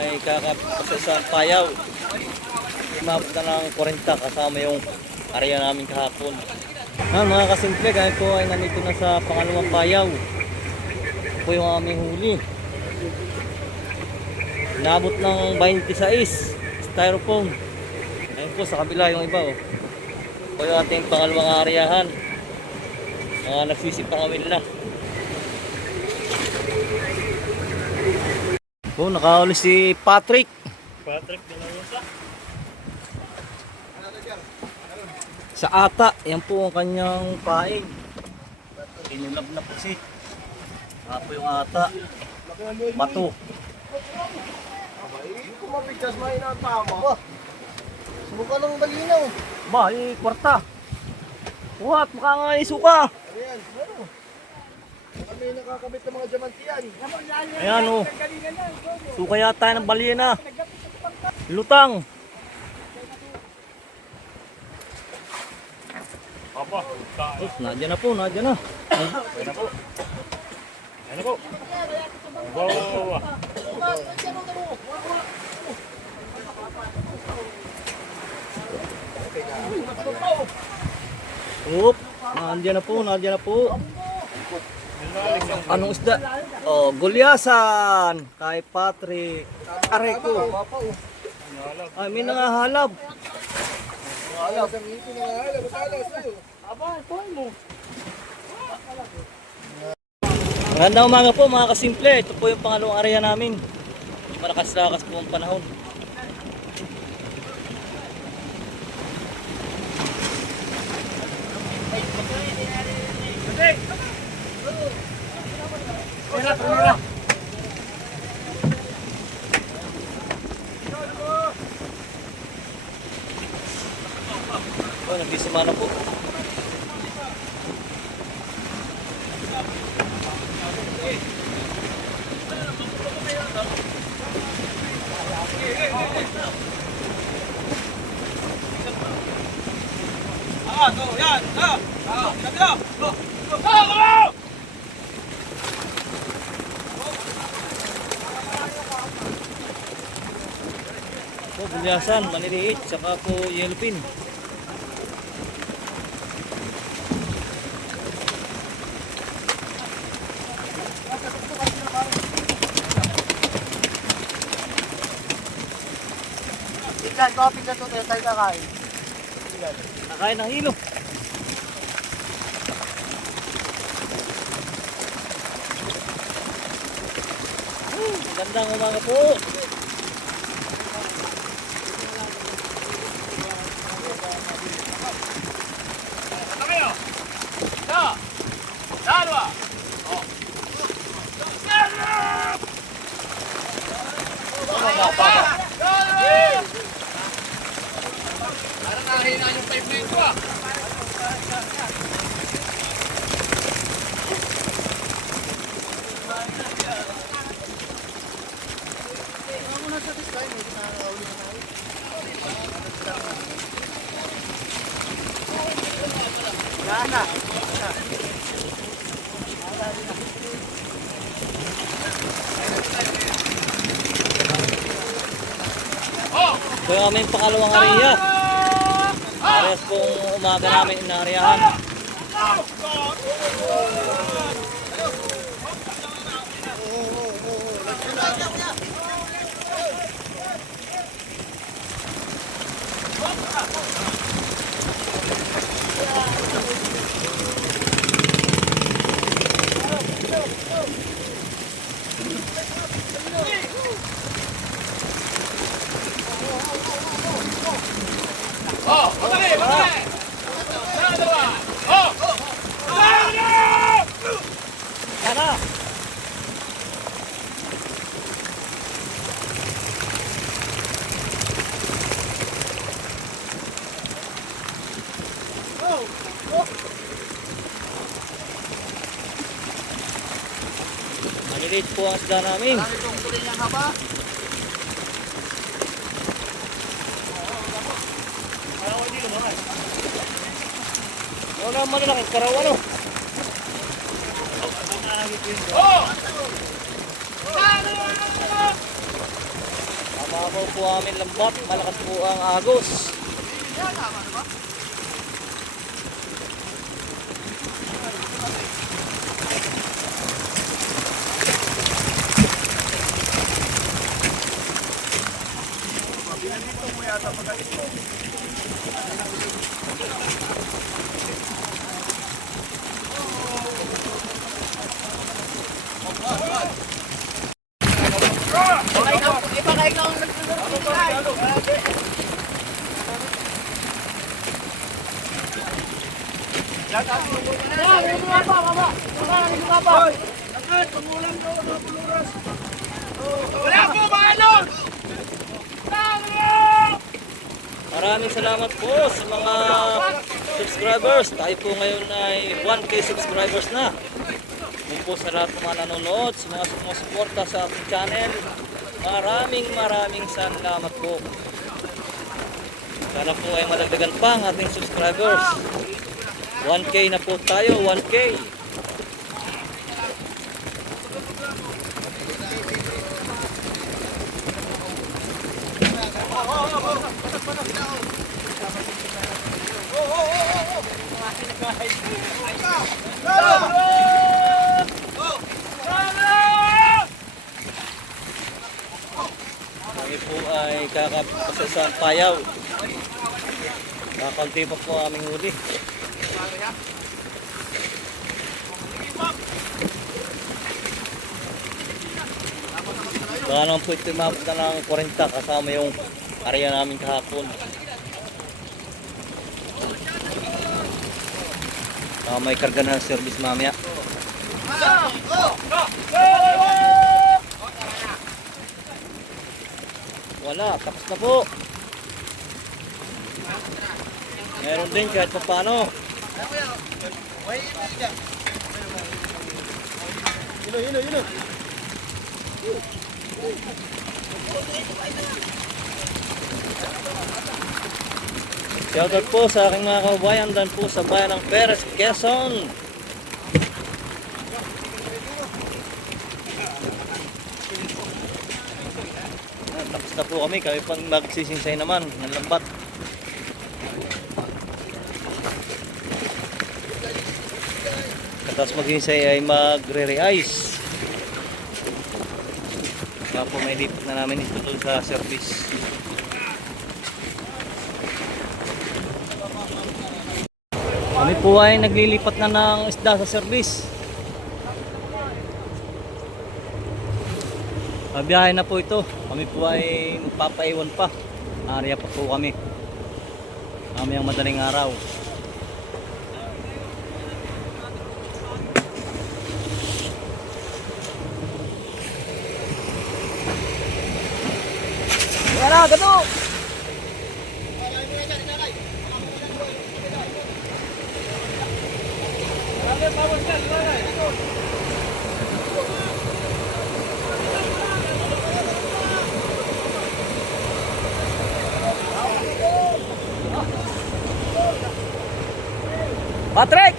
ay kakapasa isang payaw. Umabot na ng 40 kasama yung area namin kahapon. Ah, mga kasimple, kaya po ay nandito na sa pangalawang payaw. Ito yung aming huli. Nabot ng 26 styrofoam. Ayun po sa kabila yung iba oh. Ito yung ating pangalawang areahan. Mga nagsisipangawil na. Oh, nakahuli si Patrick. Patrick, dalawa sa. Sa ata, yan po ang kanyang paing. Inulab na po si. Nga po yung ata. Bato. Kung mapigtas may na tama. Subukan ng balinaw. Ba, eh, kwarta. What? Mukha nga isuka. Ano Kami nakakabit ng mga diamantiyan. Ayan oh. Suka yata ng balyena. Lutang. Apa, tayo. Oh, nadya na po, nadya na. Ay, Ano po? Ano po? Wow, wow, wow. Oop, nadya na po, nadya na po. Anong isda? Oh, gulyasan. Kay Patrick. Aray ko. Ay, may nangahalab. Wala, sa ngipin na nga. Alam, matalas sa'yo. Magandang umaga po mga kasimple. Ito po yung pangalawang area namin. Malakas-lakas po ang panahon. Oh, nabisima na po. po bulyasan, maniliit, saka po yellow pin. Tignan, copy ka ito. Tayo kakain. Nakain ng hilo. Magandang umaga po. Ito yung aming pangalawang area. Parehas pong umaga namin inaariyahan. Maliliit po ang isda namin. Marami itong kulay niyang haba. Wala man lang, karawan ano. Mababaw po amin lambat, malakas po ang agos. Maraming salamat po sa mga subscribers. Tayo po ngayon ay 1K subscribers na. Kung po sa lahat ng mga nanonood, sa mga sumusuporta sa ating channel, maraming maraming salamat po. Sana po ay madagdagan pa ang ating subscribers. 1K na po tayo, 1K. Kami po ay kakapasa sa payaw. Kakunti po aming huli. Baka naman po ito umabot na ng 40 kasama yung area namin kahapon. Ah, may karga na service mamaya. Wala, tapos na po. Meron din kahit pa paano. Yun o, yun o, yun o. Shoutout po sa aking mga kababayan dan po sa bayan ng Perez, Quezon. Na po kami, kami pang magsisinsay naman ng lambat. Tapos magsinsay ay magre-re-ice. Kaya po may lipat na namin ito doon sa service. Kami po ay naglilipat na ng isda sa service. Pabiyahe na po ito. Kami po ay magpapaiwan pa. Area pa po kami. Kami ang madaling araw. Wala, gato! Ó!